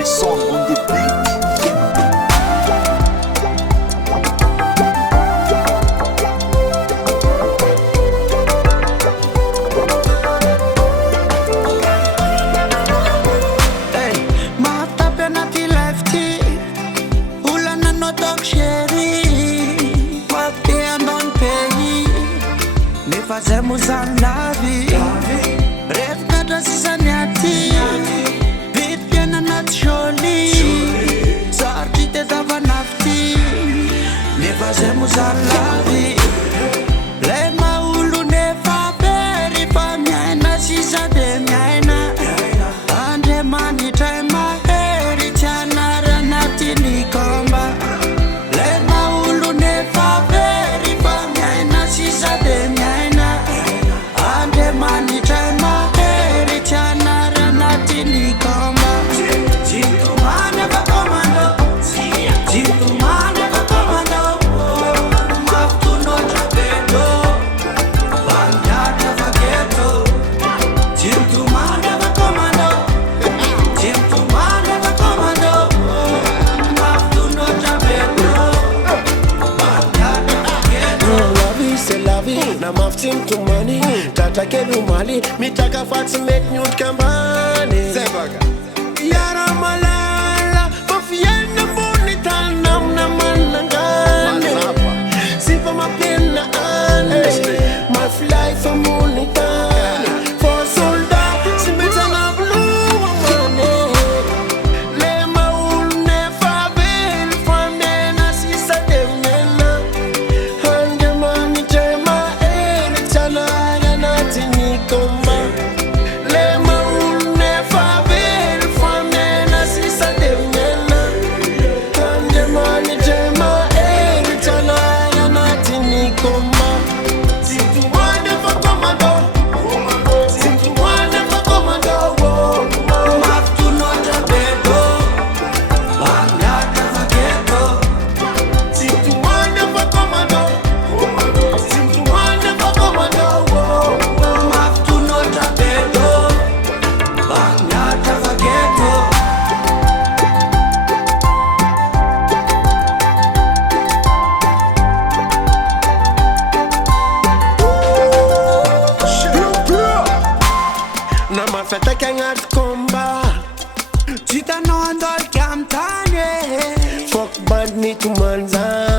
January song on the beat. Fazemos a nave, resgata sisaniati, vitpiana natcholi, sorti te dava nafti, ne fazemos a nave, le maulu ne fa peri fa miaina sisa de miaina, ande mani trai maheri tiana ranati ni komba, le maulu ne fa peri fa miaina sisa de miaina. Mani try my head, Tiana Ranati Nikoma. Jintuma never commando. Jintuma never commando. Maftu no trapedo. Banyata fageto. Jintuma never commando. Jintuma never commando. Maftu no trapedo. Banyata fageto. Lavi se lavi, na maftim to money. Tata kelu mali, mitaka fati met nyut kambani. Yara malala, mafiana bonita nam na manangane. Sipa mapena ane, my fly for monitane. For soldat, si meta na blue amane. Le maune fabel, famena si sa demena. Hande mani chema ele chana. Nikoma le maune favel famena sisa demena kande mani jema chana yanati nikoma sintuwane fa commando sintuwane fa commando Maftu no trapedo banyata fageto sintuwane fa commando sintuwane fa commando. Feta kengat komba Chita no andol kamtane fuck band me to manzan